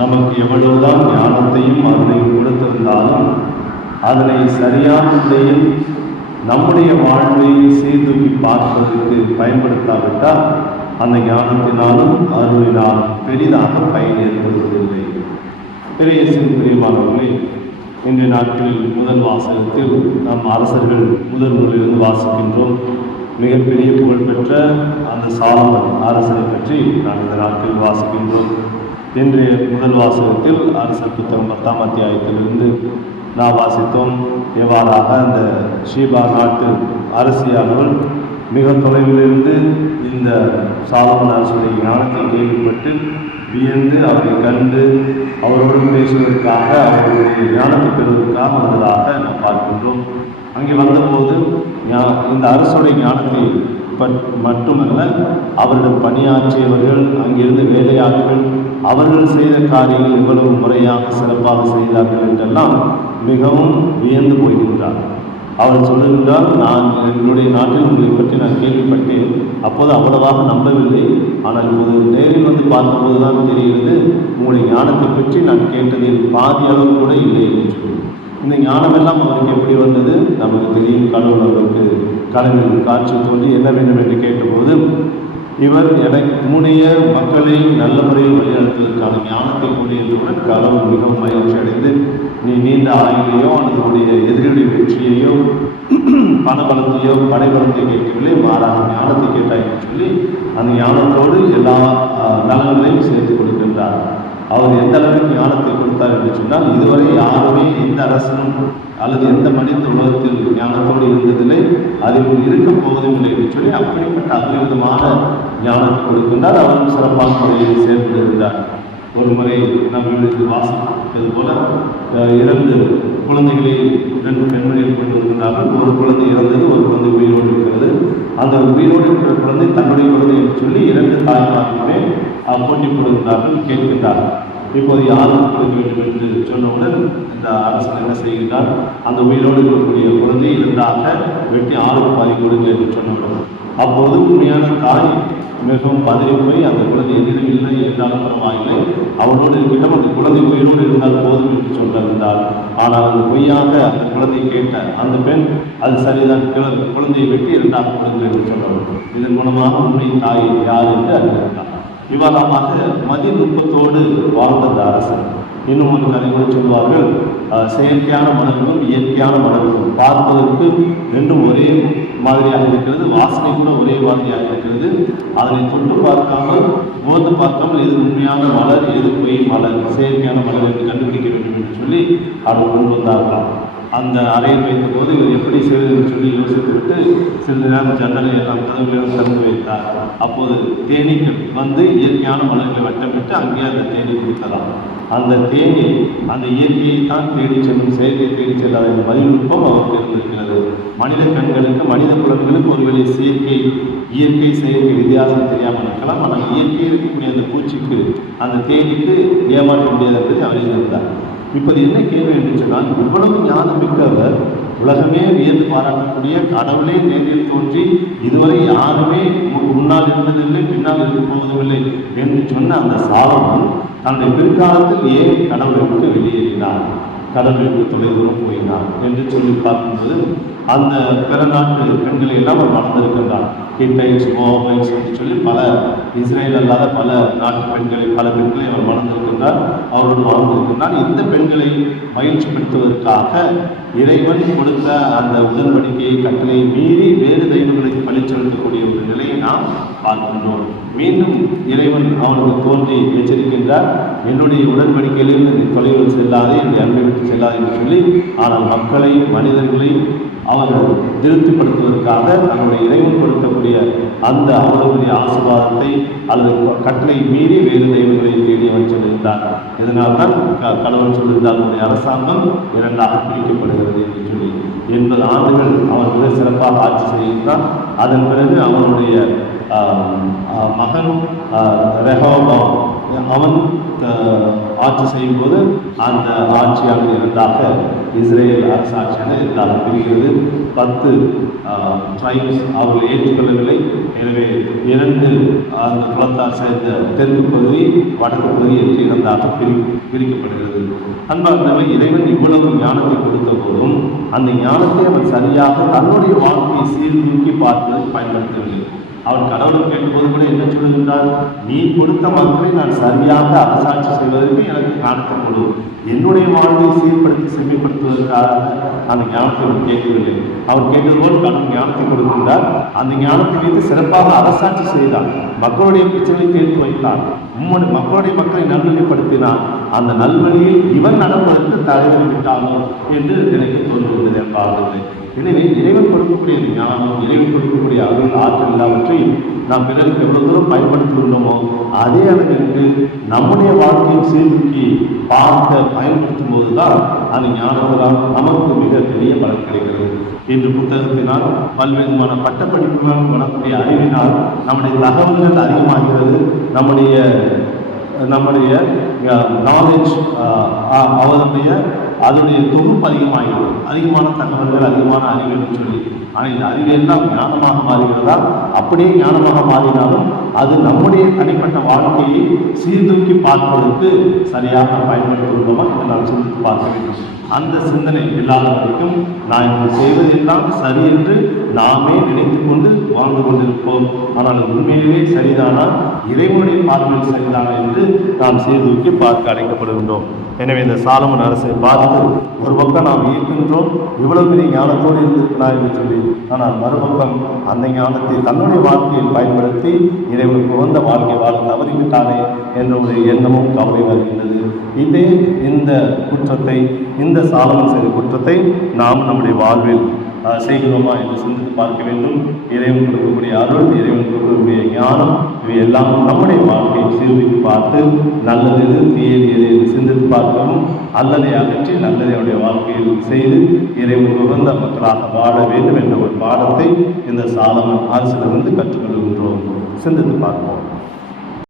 நமக்கு எவ்வளவுதான் ஞானத்தையும் அருளையும் கொடுத்திருந்தாலும் அதனை சரியான முறையில் நம்முடைய வாழ்வை சீர்தூக்கி பார்ப்பதற்கு பயன்படுத்தாவிட்டால் அந்த ஞானத்தினாலும் அருளினாலும் பெரிதாக பயன் ஏற்படுவதில்லை. பெரிய பிரியமானவர்களே, இன்றைய நாட்களில் முதல் வாசகத்தில் நம் அரசர்கள் முதலிலிருந்து வாசிக்கின்றோம். மிகப்பெரிய புகழ்பெற்ற அந்த சாலமன் அரசரை பற்றி நாம் இந்த நாட்களில் வாசிக்கின்றோம். இன்றைய முதல் வாசகத்தில் அரசர் புத்தகம் 10ஆம் அத்தியாயத்திலிருந்து நாம் வாசித்தோம். எவ்வாறாக அந்த ஷீபா நாட்டு அரசியானவள் மிக தொலைவிலிருந்து இந்த சாலமன் அரசுடைய ஞானத்தை கேள்விப்பட்டு வியந்து அவரை கண்டு அவரோடு பேசுவதற்காக அவருடைய ஞானத்தை பெறுவதற்காக வந்ததாக நாம் பார்க்கின்றோம். அங்கே வந்தபோது இந்த அரசுடைய ஞானத்தை மட்டுமல்ல, அவரிடம் பணியாற்றியவர்கள், அங்கிருந்து வேலையாட்கள், அவர்கள் செய்த காரியங்கள் இவ்வளவு முறையாக சிறப்பாக செய்தார்கள் என்றெல்லாம் மிகவும் வியந்து போகின்றார். அவர் சொல்லுகின்றார், நான் எங்களுடைய நாட்டில் உங்களை பற்றி நான் கேள்விப்பட்டேன், அப்போது அவ்வளவாக நம்பவில்லை, ஆனால் இப்போது நேரில் வந்து பார்த்தபோது தான் தெரிகிறது உங்களுடைய ஞானத்தை பற்றி நான் கேட்டதில் பாதி அளவு கூட இல்லை என்று சொல்லி. இந்த ஞானமெல்லாம் அவருக்கு எப்படி வந்தது? நமக்கு தெரியும். கடவுள் அவருக்கு கனவில் காட்சி தோன்றி என்ன வேண்டும் என்று கேட்டபோது, இவர் உன்னுடைய மக்களை நல்ல முறையில் வழிநடத்துவதற்கான ஞானத்தை கூடியதுடன் கடவுள் மிகவும் மகிழ்ச்சி அடைந்து, நீ நீண்ட ஆயுளையோ அல்லது உன்னுடைய எதிரியுடைய வெற்றியையோ பணபலத்தையோ படைபலத்தை கேட்கவில்லை, மாறாக ஞானத்தை கேட்டாய் என்று சொல்லி அந்த ஞானத்தோடு எல்லா நலன்களையும் சேர்த்து கொடுக்கின்றார். அவர் எந்த அளவுக்கு ஞானத்தை கொடுத்தார் என்று சொன்னால், இதுவரை யாருமே எந்த அரசனும் அல்லது எந்த மனித உலகத்தில் ஞானத்தோடு இருந்ததில்லை, அதில் இருக்கப் போவதில்லை என்று சொல்லி அப்படிப்பட்ட அபரிவிதமான ஞானத்தை கொடுக்கின்றார். அவரும் சிறப்பான முறையில் செயல்படுகின்றார். ஒரு முறை நாம் வாசிப்பது போல 2 குழந்தைகளை 2 பெண்மணிகள் கொண்டு வருகின்றார்கள். ஒரு குழந்தை இறந்தது, ஒரு குழந்தை உயிரோடு இருக்கிறது. அந்த உயிரோடு இருக்கிற குழந்தை தன்னுடைய குழந்தை என்று சொல்லி 2 தாய்மார்களுமே போட்டி போடுகின்றார்கள், கேட்கின்றார்கள். இப்போது யாரும் கொடுக்க வேண்டும் என்று சொன்னவுடன் இந்த அரசன் என்ன செய்கின்றார், அந்த உயிரோடு இருக்கக்கூடிய குழந்தை 2ஆக வெட்டி 6 பாதி கொடுங்க என்று சொன்னவுடன், அப்போது உண்மையான தாய் மிகவும் பதறி போய் அந்த குழந்தை எதிரும் இல்லை என்றாலும் பரவாயில்லை, அவனோடு இருக்கிட்டும், அந்த குழந்தை உயிரோடு இருந்தால் போதும் என்று சொல்லியிருந்தார். ஆனால் அந்த பொய்யாக அந்த குழந்தை கேட்ட அந்த பெண், அது சரிதான், குழந்தையை வெட்டி 2ஆக கொடுங்க என்று சொன்னவர். இதன் மூலமாக உண்மை தாய் யார் என்று அறிந்திருந்தார். இவ்வாறாக மதிநுட்பத்தோடு வாழ்ந்த அந்த அரசன். இன்னும் ஒரு கதை கூட சொல்வார்கள், செயற்கையான மனங்களும் இயற்கையான மனங்களும் பார்ப்பதற்கு ரெண்டும் ஒரே மாதிரியாக இருக்கிறது, வாசனை கூட ஒரே மாதிரியாக இருக்கிறது. அதனை தொட்டு பார்க்காமல் மோந்து பார்க்காமல் எது உண்மையான மலர், எது பொய் மலர், செயற்கையான மலர் என்று கண்டுபிடிக்க வேண்டும் என்று சொல்லி அவர் கொண்டு வந்தார்களாம். அந்த அறையில் வைத்த போது இவர் எப்படி செய்வது என்று சொல்லி யோசித்துவிட்டு சிறிது நேரம் ஜன்னலை எல்லாம் கதவுகளும் திறந்து வைத்தார். அப்போது தேனீக்கள் வந்து இயற்கையான மலர்களை வட்டமிட்டு அங்கே அந்த தேனி குடிக்கலாம். அந்த தேனி அந்த இயற்கையை தான் தேடி செல்லும், செயற்கையை தேடி செல்லாத இந்த மதிநுட்பம் அவருக்கு இருந்திருக்கிறது. மனித கண்களுக்கு, மனித குழந்தைகளுக்கு ஒருவேளை இயற்கை செயற்கை வித்தியாசம் தெரியாமல் இருக்கலாம், ஆனால் இயற்கை இருக்கக்கூடிய அந்த பூச்சிக்கு, அந்த தேனிக்கு ஏமாற்ற முடியாது என்பதை அவர் இருந்தார். இப்போது என்ன கேள்வி என்று சொன்னால், இவ்வளவு ஞானம் மிக்கவர், உலகமே வியந்து பாராட்டக்கூடிய கடவுளே நேரில் தோன்றி இதுவரை யாருமே முன்னால் இருந்ததில்லை, பின்னால் இருக்க போவதில்லை என்று சொன்ன அந்த சாலமன் தன்னுடைய பிற்காலத்தில் ஏன் கடவுளை விட்டு வெளியேறினார், கடவுளை விட்டு தொலைதூரம் போயினார் என்று சொல்லி பார்க்கும்போது, அந்த பிற நாட்டு பெண்களை எல்லாம் அவர் மணந்திருக்கின்றார். ஹிட்டைட்ஸ், மோவாபைட்ஸ் என்று சொல்லி பல இஸ்ரேல் அல்லாத பல நாட்டு பெண்களை, பல பெண்களை அவர் மணந்திருக்கின்றார், அவரோடு வாழ்ந்திருக்கின்றார். இந்த பெண்களை மகிழ்ச்சிப்படுத்துவதற்காக இறைவன் கொடுத்த அந்த உடன்படிக்கையை, கட்டளை மீறி வேறு தெய்வங்களுக்கு பழி செலுத்தக்கூடிய ஒரு நிலையை நாம் பார்க்கின்றோம். மீண்டும் இறைவன் அவனுக்கு தோன்றி எச்சரிக்கின்றார், என்னுடைய உடன்படிக்கையிலிருந்து நீ தொலைவில் செல்லாதே, என்னுடைய அன்பை விட்டு செல்லாதே என்று சொல்லி. ஆனால் மக்களை, மனிதர்களை அவர்கள் திருப்திப்படுத்துவதற்காக தன்னுடைய இறைவன் கொடுக்கக்கூடிய அந்த அவர்களுடைய ஆசீர்வாதத்தை அல்லது கட்டளை மீறி வேறு தெய்வங்களை தேடி அவர் சொல்லுகின்றார். இதனால் தான் கடவுள் சொல்லுகின்றார், அவருடைய அரசாங்கம் 2ஆக பிரிக்கப்படுகிறது என்று சொல்லி. 80 ஆண்டுகள் அவன் மிக சிறப்பாக ஆட்சி செய்கின்றான். அதன் பிறகு அவனுடைய மகன் ரெஹோபாம் அவன் ஆட்சி செய்யும் போது அந்த ஆட்சியாளர் இரண்டாக இஸ்ரேல் அரசாட்சியான இரண்டாக பிரிகிறது. 10 ட்ரைப்ஸ் அவர்கள் ஏற்றுக்கொள்ளவில்லை. எனவே 2 அந்த குலத்தார் சேர்ந்த தெற்கு பகுதி வடக்கு பகுதி என்று இரண்டாக பிரிக்கப்படுகிறது. அன்பார்ந்தவை, இறைவன் இவ்வளவு ஞானத்தை கொடுத்த போதும் அந்த ஞானத்தை அவர் சரியாக தன்னுடைய வாழ்க்கையை சீர்தூக்கி பார்ப்பதற்கு பயன்படுத்தவில்லை. அவர் கடவுளை கேட்கும்போது கூட என்ன சொல்லுகின்றார்? நீ கொடுத்த மக்களை நான் சரியாக அரசாட்சி செய்வதற்கு எனக்கு ஞானத்தை கொடு. என்னுடைய வாழ்வை சீர்படுத்தி செம்மைப்படுத்துவதற்காக அந்த ஞானத்தை அவர் கேட்கவில்லை. அவர் கேட்டது போல் கடவுள் ஞானத்தை கொடுக்கின்றார். அந்த ஞானத்தை வைத்து சிறப்பாக அரசாட்சி செய்தார். மக்களுடைய பிரச்சனையை தீர்த்து வைத்தார். மக்களுடைய மக்களை நல்வழிப்படுத்தினார். அந்த நல்வழியில் இவன் நடப்பதற்கு தலைவர் விட்டானோ என்று எனக்கு தோன்றுகிறது என்பார்கள். எனவே இறைவன் கொடுக்கக்கூடிய ஞானம், இறைவன் கொடுக்கக்கூடிய அருள், ஆற்றல் எல்லாவற்றையும் நாம் பிறருக்கு எவ்வளவு தூரம் பயன்படுத்தியுள்ளோமோ அதே அளவிற்கு நம்முடைய வாழ்க்கையை சீர்தூக்கி பார்க்க பயன்படுத்தும் போதுதான் அந்த ஞானத்தினால் நமக்கு மிக பெரிய பலன் கிடைக்கிறது. இன்று புத்தகத்தினால் பல்வேறுமான பட்டப்படிப்புகள் வரக்கூடிய அறிவினால் நம்முடைய தகவல்கள் அதிகமாகிறது. நம்முடைய நாலேஜ் அதனுடைய தொகுப்பு அதிகமாகிறது. அதிகமான தகவல்கள், அதிகமான அறிவுகள் சொல்லி, ஆனால் இந்த அறிவு எல்லாம் ஞானமாக மாறுகிறதா? அப்படியே ஞானமாக மாறினாலும் அது நம்முடைய தனிப்பட்ட வாழ்க்கையை சீர்தூக்கி பார்ப்பதற்கு சரியாக பயன்படுத்துகிறோமா என்று நாம் சிந்தித்து பார்க்க வேண்டும். அந்த சிந்தனை இல்லாத வரைக்கும் நான் இதை செய்வதெல்லாம் சரி என்று நாமே நினைத்து கொண்டு வாழ்ந்து கொண்டிருப்போம். ஆனால் உண்மையிலே சரிதானா, இறைவனுடைய பார்வையில் சரிதானா என்று நாம் சீர்தூக்கி பார்க்க அழைக்கப்படுகின்றோம். எனவே இந்த சாலமன் அரசை பார்த்து ஒரு பக்கம் நாம் இயக்கின்றோம், இவ்வளவு பெரிய ஞானத்தோடு இருந்திருக்கலாம் என்று சொல்லி, ஆனால் மறுபக்கம் அந்த ஞானத்தை தன்னுடைய வாழ்க்கையில் பயன்படுத்தி இறைவனுக்கு உகந்த வாழ்க்கை வாழ தவறிவிட்டானே என்ற ஒரு எண்ணமும் கவலை வருகின்றது. இந்த குற்றத்தை, இந்த சாலமன் செய்த குற்றத்தை நாம் நம்முடைய வாழ்வில் செய்கிறோமா என்று சிந்தித்து பார்க்க வேண்டும். இறைவன் கொடுக்கக்கூடிய அருள், இறைவன் கொடுக்கக்கூடிய ஞானம், இவை எல்லாம் நம்முடைய வாழ்க்கையை சீர்தூக்கி பார்த்து நல்லது எது, தீயது எது என்று சிந்தித்து பார்க்கவும், அல்லதை அகற்றி நல்லதை அவருடைய வாழ்க்கையில் செய்து இறைவன் உகந்த மக்களாக வாழ வேண்டும் என்ற ஒரு பாடத்தை இந்த சாலமன் அரசிடமிருந்து கற்றுக்கொள்கின்றோம். சிந்தித்து பார்ப்போம்.